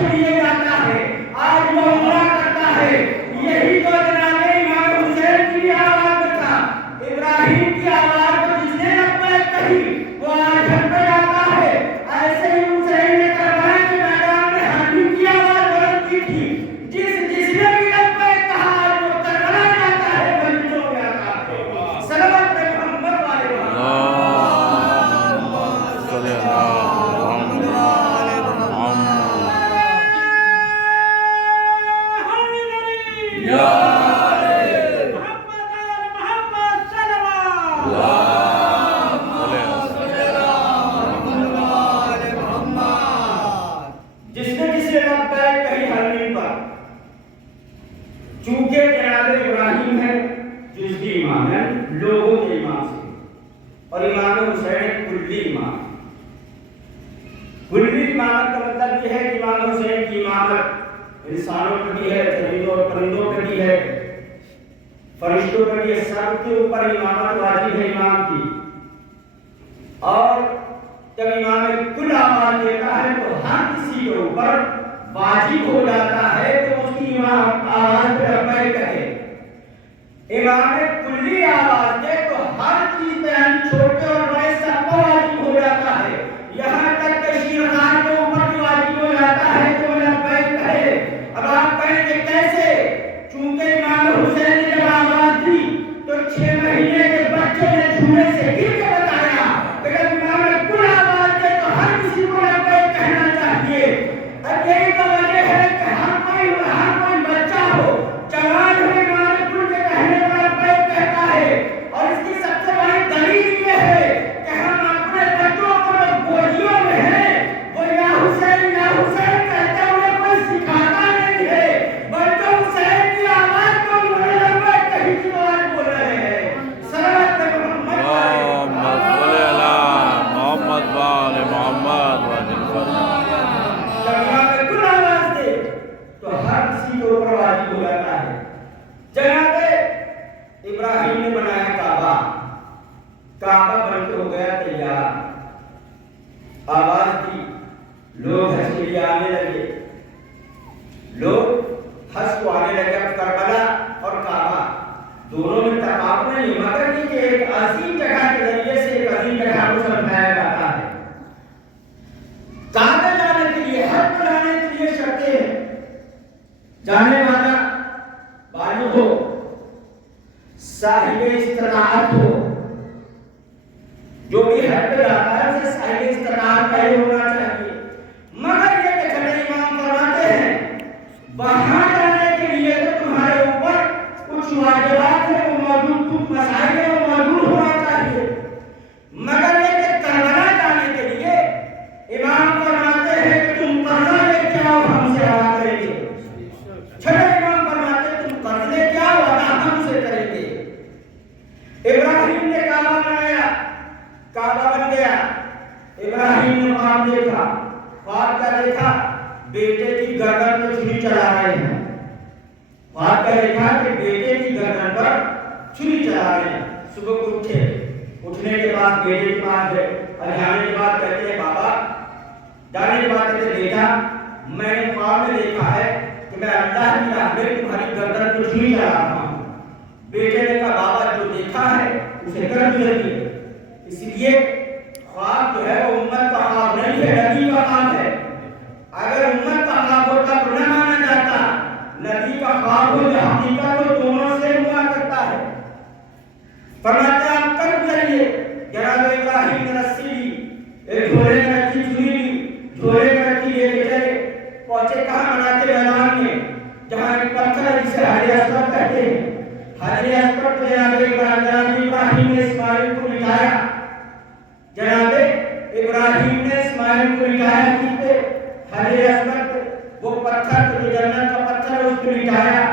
کے لیے جاتا ہے، آج وہ عمرہ کرتا ہے۔ یہی تو جناب امام حسین کی آواز میں تھا۔ ابراہیم کی آواز کو جس نے لبیک کہی وہ آج گھر پہ جاتا ہے۔ ایسے ہی حسین نے کربلا کے میدان میں حاکم کی آواز بلند کی تھی۔ جس نے بھی لبیک کہا آج وہ کربلا جاتا ہے، مسجدوں میں آتا ہے۔ صلوات محمد والے چونکہ جناب ابراہیم ہے جس کی امام ہے لوگوں کے امام سے، اور امام حسین کلی امام۔ کلی امامت کا مطلب یہ ہے کہ امام حسین کی امامت انسانوں پر بھی ہے، جنوں اور پرندوں پر بھی ہے، فرشتوں پر بھی ہے، سب کے اوپر امامت واجب ہے امام کی۔ اور جب امام کل آواز دیتا ہے تو ہر کسی کے اوپر واجب ہو جاتا ہے تو اس کی امام آواز پہ لبیک کہے۔ امام کلی آواز دے تو ہر چیز پہ ہم چھوٹے اور بڑے سب کو واجب ہو جاتا ہے، یہاں تک کہ شیرخوان کے اوپر بھی واجب ہو جاتا ہے تو لبیک کہے۔ اب آپ کہیں گے کیسے؟ چونکہ امام حسین نے جب آواز دی تو 6 مہینے کے بچے نے جھولے سے گر کے بتایا کہ جب امام کل آواز دے تو ہر کسی کو لبیک کہنا چاہیے۔ اب یہی تو وجہ ہے کہ ہر کوئی بچہ ہو جوان ہو امام کل کے کہنے پر لبیک کہتا ہے۔ اور اس کی سب سے بڑی دلیل یہ ہے کہ ہم اپنے بچوں کو جو گودیوں میں ہیں وہ یا حسین کہتے ہوئے کوئی سکھاتا نہیں ہے، بلکہ حسین کی آواز کو انہوں نے لبیک کہی کی آواز بول رہے ہیں۔ صلوات محمد جناب ابراہیم نے بنایا کعبہ، کعبہ بن کے ہو گیا تیار، آواز دی، لوگ حج کے لیے آنے لگے، لوگ حج کو آنے لگے۔ اب کربلا اور کعبہ دونوں میں تقابل نہیں، مگر یہ کہ ایک عظیم جگہ کے ذریعے سے ایک عظیم جگہ کو سمجھایا جاتا ہے۔ کعبہ جانے کے لیے، حج کو جانے کے لیے شرطیں ہیں۔ جانے والا بالغ ہو، صاحب استطاعت ہو، جو بھی حج پہ جاتا ہے اسے صاحب استطاعت پہلے ہونا چاہیے۔ مگر یہ کہ جب امام فرماتے ہیں وہاں جانے کے لیے تو تمہارے اوپر کچھ واجبات ہیں وہ موجود، کچھ مسائل ہیں وہ موجود ہونا چاہیے۔ مگر یہ کہ کربلا جانے کے لیے امام فرماتے ہیں کہ تم قرضہ لے کے آؤ ہم سے ادا کریں گے۔ چھٹے امام فرماتے ہیں تم قرض لے کے آؤ ادا ہم سے کریں گے۔ ابراہیم نے کعبہ بنایا، کعبہ بن گیا۔ ابراہیم نے خواب دیکھا، خواب کا دیکھا بیٹے کی گردن پر چھری چلا رہے ہیں، خواب کا دیکھا کہ بیٹے کی گردن پر چھری چلا رہے ہیں۔ صبح کو اٹھے، اٹھنے کے بعد بیٹے کے پاس گئے اور جانے کے بعد کہتے ہیں بابا، جانے کے بعد کہتے ہیں بیٹا میں نے خواب میں دیکھا ہے کہ میں اللہ کی راہ میں تمہاری گردن پر چھری چلا رہا ہوں۔ بیٹے نے کہا بابا جو دیکھا ہے اسے کر گزریے۔ اس لیے خواب جو ہے وہ امت کا خواب نہیں ہے، نبی کا خواب ہے۔ اگر امت کا خواب ہوتا تو نہ مانا جاتا، نبی کا خواب ہو جو حقیقت ہو دونوں سے ہوا کرتا ہے۔ فرماتے ہیں آپ کر گزریے۔ جناب ابراہیم نے رسی لی، ایک جھولے میں رکھی چھری لی، جھولے میں رکھی لے کے چلے، پہنچے کہاں مناتے میدان میں جہاں ایک پتھر ہے جسے حجر اسود کہتے ہیں۔ حجر اسود پر جناب ابراہیم نے اسماعیل کو لٹایا، جناب ابراہیم نے اسماعیل کو لٹایا کس پہ؟ حجر اسود پہ، وہ پتھر جو جنت کا پتھر اس کو لٹایا۔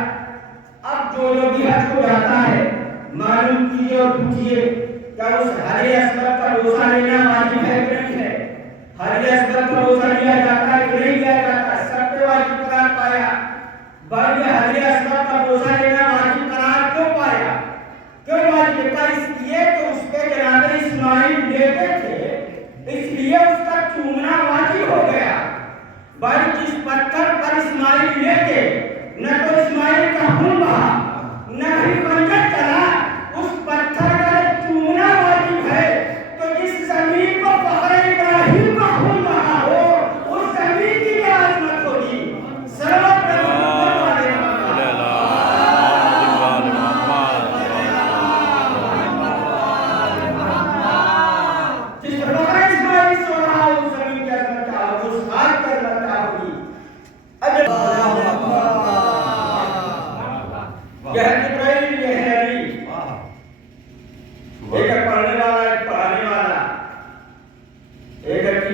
اب جو بھی حج کو جاتا ہے معلوم کیجیے اور پوچھیے کیا اس حجر اسود کا روزہ لینا واجب ہے کہ نہیں ہے؟ حجر اسود کا روزہ لیا جاتا ہے کہ نہیں لیا جاتا؟ سب پہ واجب قرار پایا، بلکہ حجر اسود کا روزہ لینا واجب قرار کیوں پایا؟ کیوں واجب تھا؟ اس لیے کہ اس پہ جناب اسماعیل لیتے تھے، اس لیے اس کا چومنا واجب ہو گیا۔ بھائی جس پتھر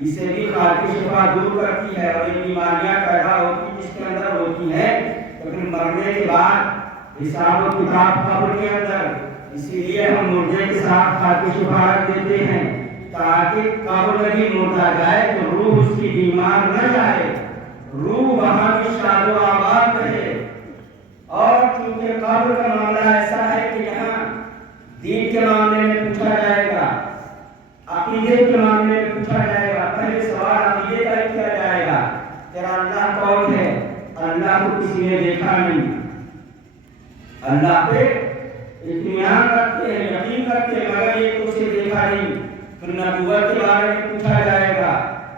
اسے بھی خاطر شفا دور کرتی ہے، اور یہ بیماریاں پیدا ہوتی جس کے اندر ہوتی ہیں تو پھر مرنے کے بعد حساب و کتاب قبر کے اندر، اسی لیے ہم مردے کے ساتھ خاطر شفا رکھ دیتے ہیں تاکہ قبر میں بھی مردہ جائے تو روح اس کی بیمار نہ جائے، روح وہاں بھی شاد و آباد رہے۔ اور چونکہ قبر کا معاملہ ایسا ہے کہ یہاں دین کے معاملے میں پوچھا جائے گا، عقیدے کے معاملے میں پوچھا جائے گا، پہلے سوال عقیدے کا کیا جائے گا، تیرا اللہ کون ہے؟ اللہ کو کسی نے دیکھا نہیں، اللہ پہ اطمینان رکھتے ہیں، یقین رکھتے ہیں، مگر یہ تو اسے دیکھا نہیں۔ پھر نبوت کے بارے میں پوچھا جائے گا،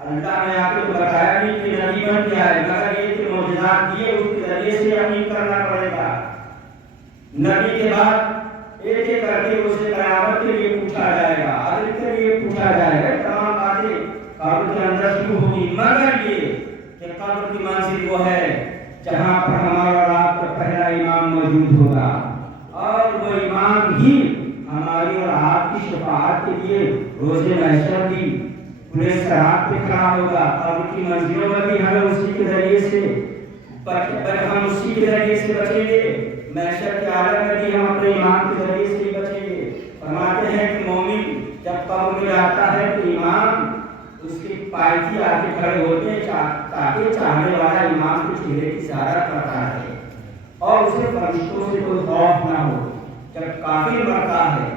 اللہ نے آپ کو بتایا نہیں کہ نبی بن گیا ہے، مگر یہ کہ معجزات دیے اس کے ذریعے سے یقین کرنا پڑے گا۔ نبی کے بعد ایک ایک کر کے اسے قیامت کے لیے پوچھا جائے گا، عدل کے لیے پوچھا جائے گا، تمام باتیں قبر کے اندر شروع ہوگی، مگر یہ کہ قبر کی منزل وہ ہے جہاں پر ہمارا اور آپ کا پہلا امام موجود ہوگا، اور وہ امام ہی ہماری اور آپ کی شفاعت کے لیے روز محشر بھی پورے صراط پہ کھڑا ہوگا۔ قبر کی منزلوں میں بھی ہمیں اسی کے ذریعے سے ہم اسی کے ذریعے سے بچیں گے، محشر کے عالم میں بھی ہم اپنے امام کے ذریعے سے ہی بچیں گے۔ فرماتے ہیں کہ مومن جب قبر میں جاتا ہے تو امام اس کے پائیدی آگے کھڑے ہوتے ہیں تاکہ چاہنے والا امام کے چہرے کی زیارت کرتا ہے اور اسے فرشتوں سے کوئی خوف نہ ہو۔ جب کافر مرتا ہے،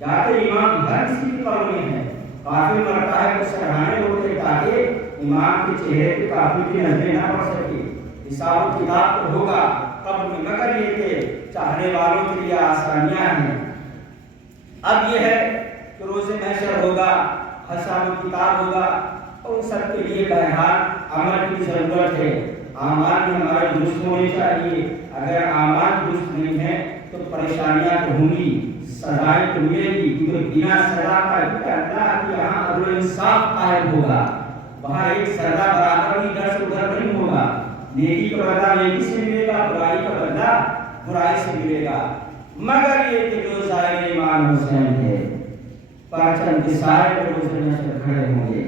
جاتے امام ہر کسی کی قبر میں ہے، کافر مرتا ہے تو سرہانے ہوتے تاکہ امام کے چہرے پہ کافر کی نظریں نہ پڑ سکے۔ حساب و کتاب تو ہوگا قبر میں، مگر یہ کہ چاہنے والوں کے لیے آسانیاں ہیں۔ اب یہ ہے کہ روز محشر ہوگا، حساب و کتاب ہوگا، اور سب کے لیے بہرحال عمل کی ضرورت ہے۔ اعمال بھی ہمارے درست ہونے چاہیے، اگر اعمال درست نہیں ہیں تو پریشانیاں تو ہوں گی، سزائیں تو ملے گی، کیونکہ بنا سزا کا اللہ کے یہاں عدل و انصاف قائم ہوگا، وہاں ایک سزا برابر بھی ادھر سے ادھر نہیں ہوگا، نیکی کا بدلہ نیکی سے ملے گا، برائی کا بدلہ برائی سے ملے گا۔ مگر یہ کہ جو ظاہر امام حسین ہے پرچم کے سائے پر روز محشر کھڑے ہوں گے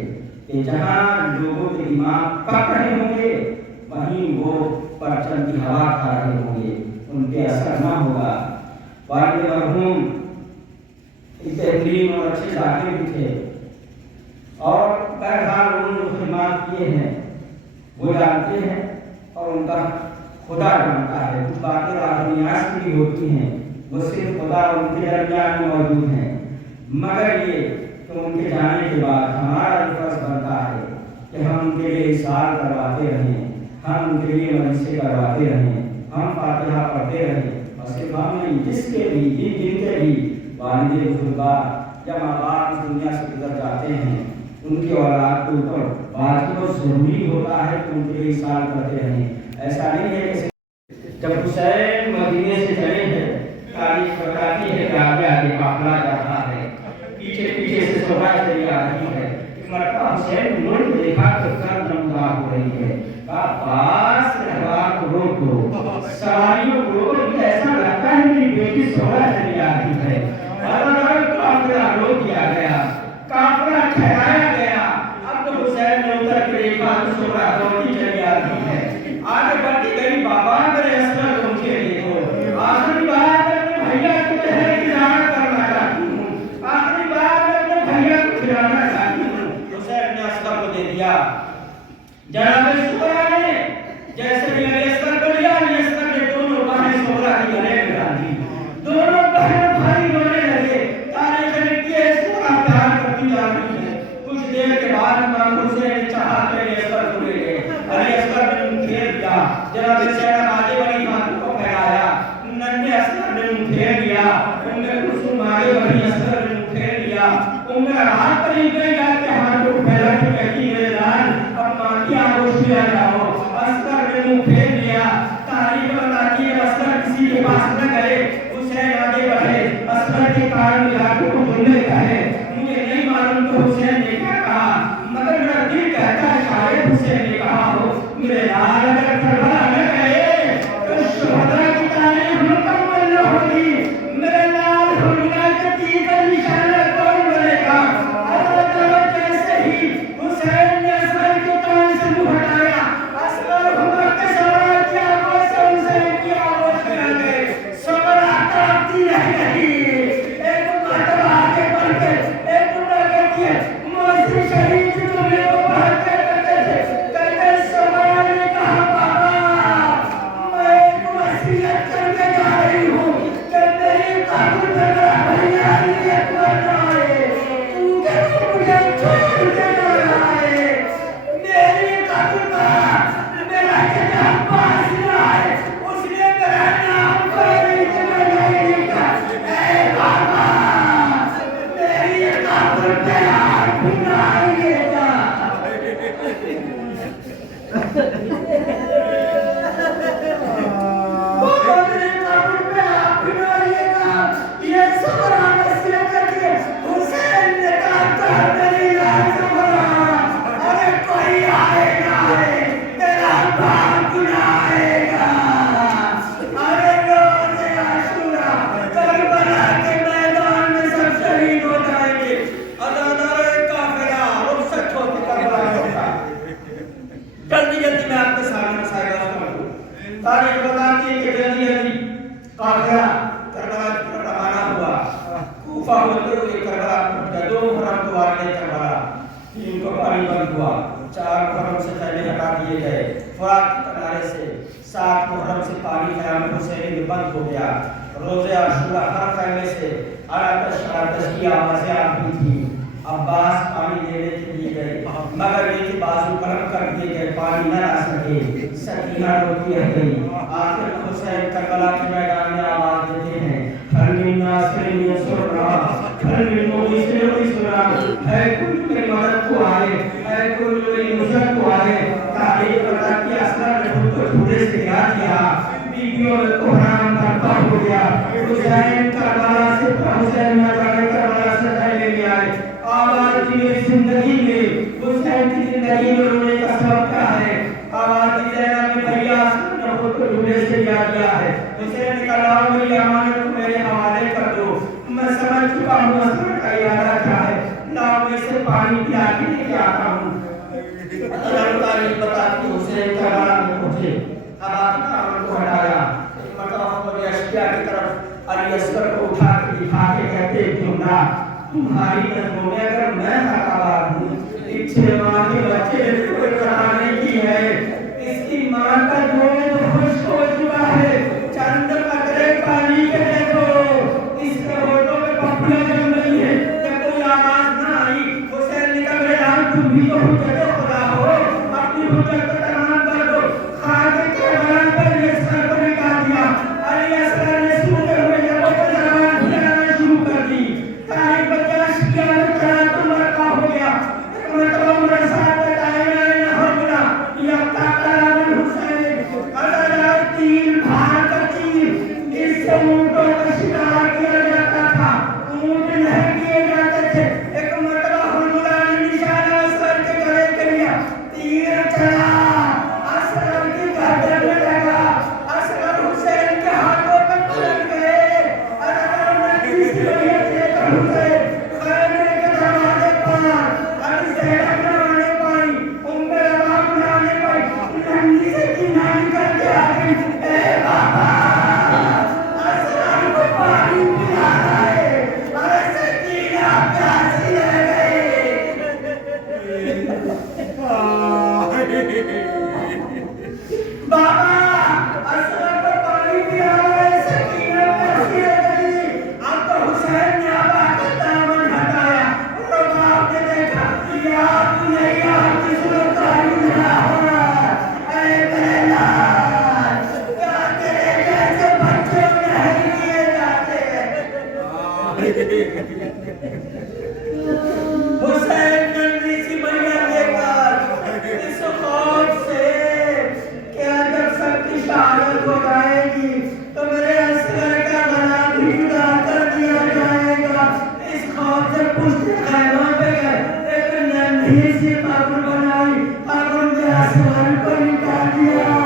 کہ جہاں لوگوں کے دماغ پک رہے ہوں گے وہیں وہ پرچم کی ہوا کھا رہے ہوں گے، ان پہ اثر نہ ہوگا۔ والد مرحوم ایک بہترین اور اچھے ذاکر بھی تھے، اور بہرحال انہوں نے خدمات کیے ہیں، وہ جانتے ہیں اور ان کا خدا جانتا ہے۔ کچھ باتیں راہنیاس کی بھی ہوتی ہیں، وہ صرف خدا اور ان کے درمیان میں موجود ہیں، مگر یہ کہ ان کے جانے کے بعد ہمارا فرض بنتا ہے کہ ہم ان کے لیے اصرار کرواتے رہیں، ہم ان کے لیے مجلسیں کرواتے رہیں، ہم فاتحہ پڑھتے رہیں، اور صرف ہم نہیں، جس کے بھی جن کے بھی والد بزرگار یا ماں باپ اس دنیا سے گزر جاتے ہیں ان کی اولاد کے اوپر واجب اور ضروری ہوتا ہے کہ ان کے لیے اصرار کرتے رہیں۔ ایسا نہیں ہے کہ جب حسین مدینے سے چلے ہیں تاریخ بتاتی ہے کہ آگے آگے قافلہ جا رہا ہے، پیچھے پیچھے سے صبح چلی آ رہی ہے، ایک مرتبہ حسین مڑ کے دیکھا تو سر نمودار ہو رہی ہے، کہا باس احباب کو روکو، سواریوں کو روکو، ایسا لگتا ہے میری بیٹی صبح چلی آ رہی ہے۔ قافلہ روک دیا گیا، قافلہ ٹھہرایا گیا، اب تو حسین نے اتر کے دیکھا تو صبح روٹی چلی آ رہی ہے، آگے بڑھتی گئی، بابا میرے اصغر کو مجھے دیکھو، آخری بار میں اپنے بھیا کے چہرے کی زیارت کرنا چاہتی ہوں، آخری بار میں اپنے بھیا کو کھلانا چاہتی ہوں۔ حسین نے اصغر کو دے دیا، جناب شکرا نے جیسے بھی علی اصغر کو لیا، علی اصغر نے دونوں بہنیں شکرا کی گلے میں ڈال دی، دونوں بہن بھائی رونے لگے، تاریخ لکھتی ہے شکرا پیار کرتی جا رہی ہے۔ کچھ دیر کے بعد امام حسین نے چاہا کہ علی اصغر کو لے لے، علی اصغر نے منہ پھیر دیا، جناب زینب آگے بڑی ہاتھوں کو پھیلایا، ننھے اصغر نے منہ پھیر لیا، ام کلثوم آگے بڑی اصغر نے منہ پھیر لیا، ام رات پر ہی گئی جا کے ہاتھوں کو پھیلا کے کہتی میرے لال اب ماں کی آگوش میں آ جاؤ، اصغر نے منہ پھیر لیا۔ تاریخ بتاتی ہے اصغر کسی کے پاس نہ گئے، حسین آگے بڑھے، اصغر کے کان میں ہاتھوں کو دھلنے کہے، مجھے نہیں معلوم تو حسین نے کیا کہا، مگر میرا دل کہتا ہے شاید حسین نے کہا ہو میرے لال اگر کربلا نہ گئے تو شہداء کی تعریف مکمل نہ ہوگی، میرے لال حرمت کا نشانہ کون بنے گا؟ حضرت عمر جیسے ہی روزے عاشورہ ہر خیمے سے آتش کی آوازیں آتی تھی. عباس پانی لینے کے لیے گئے مگر یہ کہ بازو قلم کر دیے گئے, پانی نہ لا سکے. سکینہ روتی رہ گئی. آخر حسین کربلا کے میدان میں آواز دیتے ہیں, ہر من ناصر یسرا, ہر من مغیث یسرا, اے کوئی میری مدد کو آئے, اے کوئی میری نصرت کو آئے. تاریخ پتا کہ اصغر نے خود کو دھوڑے سے گرا دیا, بیویوں میں کوہرام برپا ہو گیا. حسین کربلا سے حسین نہ جانے کربلا سے پہلے بھی آئے. آواز کی میری زندگی میں حسین کی زندگی میں رونے کا سبب کیا ہے؟ آواز کی زینب میں بھیا نے خود کو ڈھونڈے سے کیا کیا ہے؟ حسین نے کہا لاؤ میری امانت کو میرے حوالے کر دو, میں سمجھ چکا ہوں اصغر کا ارادہ کیا ہے. لاؤ میں سے پانی پلا کے لے کے آتا ہوں. اللہ تعالیٰ بتاتی حسین کربلا میں پہنچے. اب آپ کا عمل کو ہٹایا, مطلب اشکیا کی طرف علی اصغر کو اٹھا کے دکھا کے کہتے جملہ, تمہاری نظموں میں اگر میں حقابار ہوں, پیچھے ماں کے بچے نے کوئی کرانے کی ہے. اس کی ماں کا دودھ خشک ہو چکا ہے, چند قطرے پانی کے دے دو. اس کے ہونٹوں میں پپڑیاں جم رہی ہیں. جب کوئی آواز نہ آئی, حسین نے کہا میرے لال تم بھی تو حجت خدا ہو, اپنی حجت کو تمام کر دو. خاک کربلا پر یہ سر کو نکال دیا. علی اصغر نے سوتے ہوئے لبوں پر زبان پھیلانا شروع کر دی. تاریخ بچہ شکیا میں کرا تو مرکا ہو گیا. ایک مرتبہ عمر صاحب بتائے میں نہ ہو گیا یکتا کلام حسین ازادار تیر بھار کا تیر. اس سے اونٹوں کا شکار کیا جاتا تھا, اونٹ نہیں کیے جاتے تھے. ایک مرتبہ حرملہ نے نشانہ اصغر کے گلے کے لیا, تیر چلا, اصغر کی گردن میں لگا. اصغر حسین کے ہاتھوں پہ پلٹ گئے. اصغر نے کسی وجہ سے حسین خیمے کے دروازے پر علی زینب نہ آنے پائی, ام رباب نہ آنے پائی. ننھی سے کینہ نکل کے آ گئی, اے بابا اصغر کو پانی پلانا ہے. ارے سکینہ پیاسی رہ گئی. بابا اصغر کو پانی پلانا ہے, سکینہ پیاسی رہ گئی. اب تو حسین نے آبا کا دامن ہٹایا. رباب نے دیکھا یاد نہیں آتی صورت علی نہ ہونا. اے میرے لال, کیا تیرے جیسے بچے نہیں کیے جاتے؟ حسین ننھی سی بھیا لے کر اس خوف سے کہ جب سب کی شہادت ہو جائے گی تو میرے اصغر کا گلا بھی جدا کر دیا جائے گا, اس خوف سے پشت خیمہ پہ گئے. ایک ننھی سی قبر بنائی, قبر میں اصغر کو نکال دیا.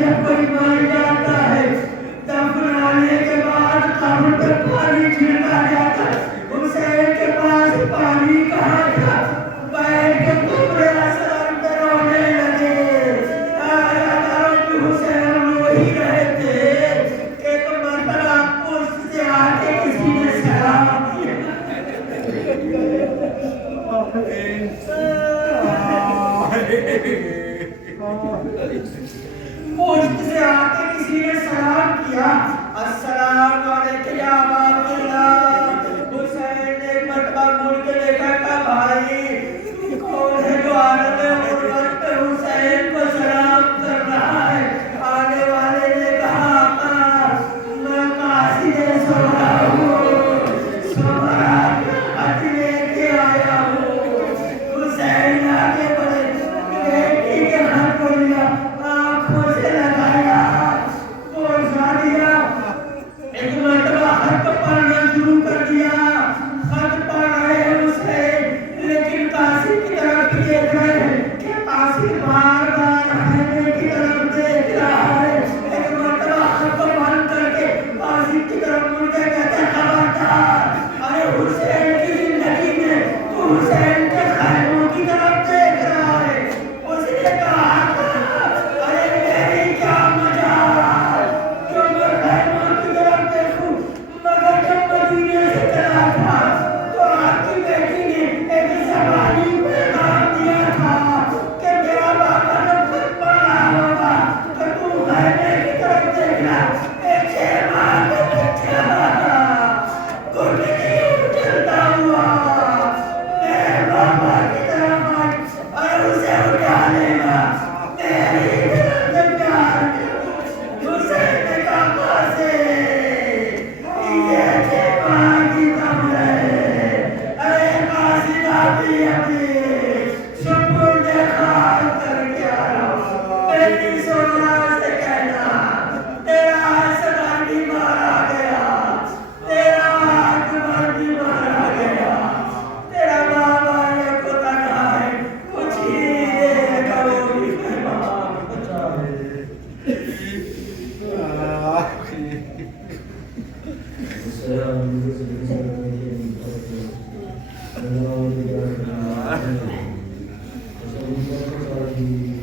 جب کوئی مر جاتا ہے دفنانے کے بعد قبر پہ پانی چھڑکا جاتا ہے. حسین کے پاس پانی کہاں تھا, بیٹھ کے قبر اصغر پہ رونے لگے. حسین وہی رہے تھے. ایک مرتبہ پشت سے آتے کسی نے سلام کیا. پشت سے آتے کسی نے سلام کیا, السلام علیکم یا باب اللہ. حسین نے ایک مرتبہ مڑ کے دیکھا کہ بھائی کون ہے جو عالم غربت پہ حسین کو سلام کر رہا ہے. آنے والے نے کہا آقا میں قاصد سہرا ہوں, سہرا کے خط لے کے آیا ہوں. حسین آگے بار بار خیمے کی طرف دیکھ رہا ہے. ایک مرتبہ آنکھ کو بند کر کے قاضی کی طرف مڑ کے کہتے ہیں خبردار ارے حسین کی زندگی میں تو حسین کے خیموں کی طرف دیکھ رہا ہے. اس نے کہا ارے میری کیا مجال جو میں خیموں کی طرف دیکھوں. مگر جب مدینے سے چلا تھا تو آپ کی بیٹی نے ایک زبانی پیغام دیا تھا کہ میرا بابا جب خود پڑھ رہا ہوگا تو تم خیمے کی طرف دیکھنا. ایک شیر مار کے پیچھے گھٹنی اچھلتا ہوا میرے بابا کی طرف آئی اور اسے اٹھا لینا. میری طرف سے پیار حسین نے کہا قاضی یہ جیبان کی قبر ہے. ارے قاضی نابی ابھی سپرد خاک کر کے آیا. میری سونا سے کہنا تیرا حسن بھی مارا گیا, تیرا اکبر بھی مارا گیا, تیرا بابا یہ کو تنہا ہے کچھ ہی دیر کا وہ بھی خیمہ بچا ہے. Thank you.